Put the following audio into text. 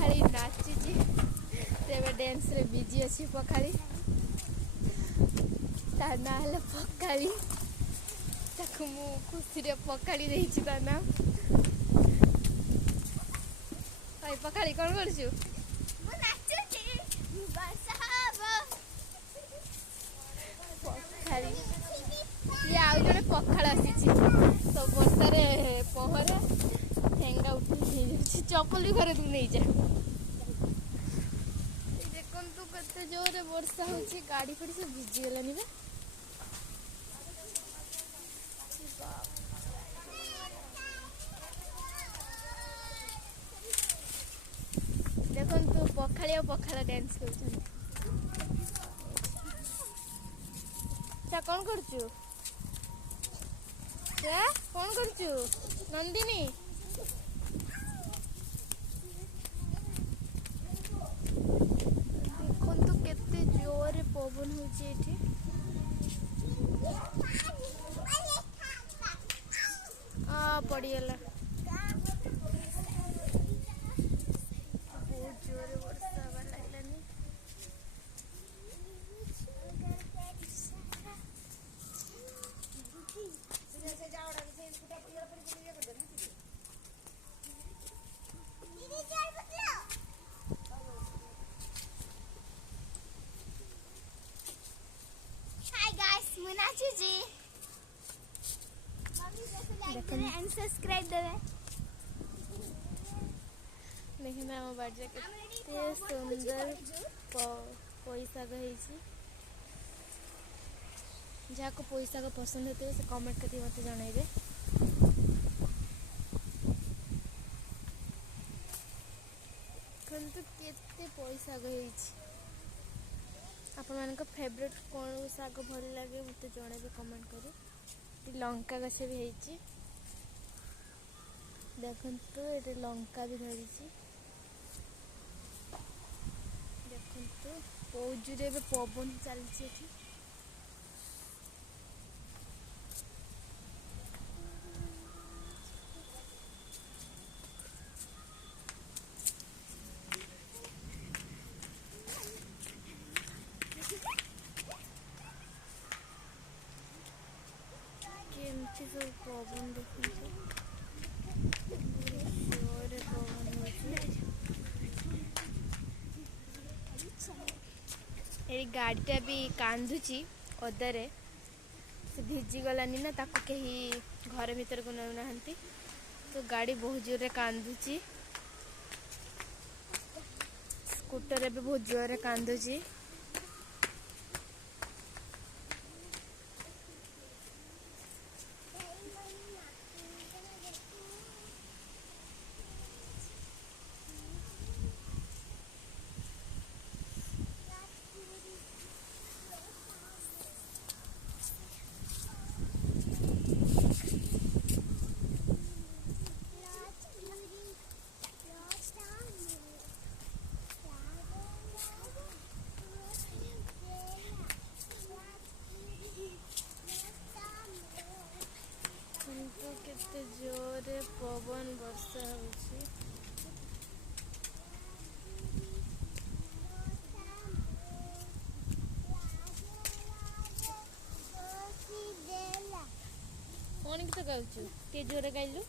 पखाड़ी नाची तेरे डांस रे बिजी अच्छी पखाड़ी तार ना है पखाड़ी ताकू मु खुशी रे पखाड़ी देही तार ना भाई पखाड़ी कौन करछु मु नाचुची वर्षा हबो पखाड़ी ये आउ जने पखाड़ आसीची तो वर्षा रे पहरे ठेंगा उठी चपल भी घरे तू नहीं जा देखु केते जोरे वर्षा होची गाड़ी फड़ी सब भिजी गलानी बे देखु तू पखाड़ी और पखाड़ा डांस करछन ता कौन करछु क्या कौन करछु नंदिनी देखु केते जोरे पवन होची एठी आ पड़ीगला बहुत जोरे वर्षा हवा लागलानी सब्सक्राइब देवे देखिए हम बाजा केते सुंदर पैसा गहिची जाको पैसा को पसंद होते से कमेंट करके मते जणाइबे कंतु केते पैसा गहिची आपण मान को फेवरेट कोन साग भल लागे मते जणाइबे कमेंट करी लंका गछ भी हेची देखंतु एटे लंका भी धरिची देखंतु बहुत जोरे पवन चलछि एठी केमती सब पवन देखंतु गाड़ीटा भी कांदुची ओदरे से भिजी गलानी ना ताको कहीं घर भीतर को नौ नहांती तो गाड़ी बहुत जोरे कांदुची स्कूटर भी बहुत जोरे कांदुची केते जोरे पवन वर्षा होची कौन गीत गाउछु के जोरे गाइलु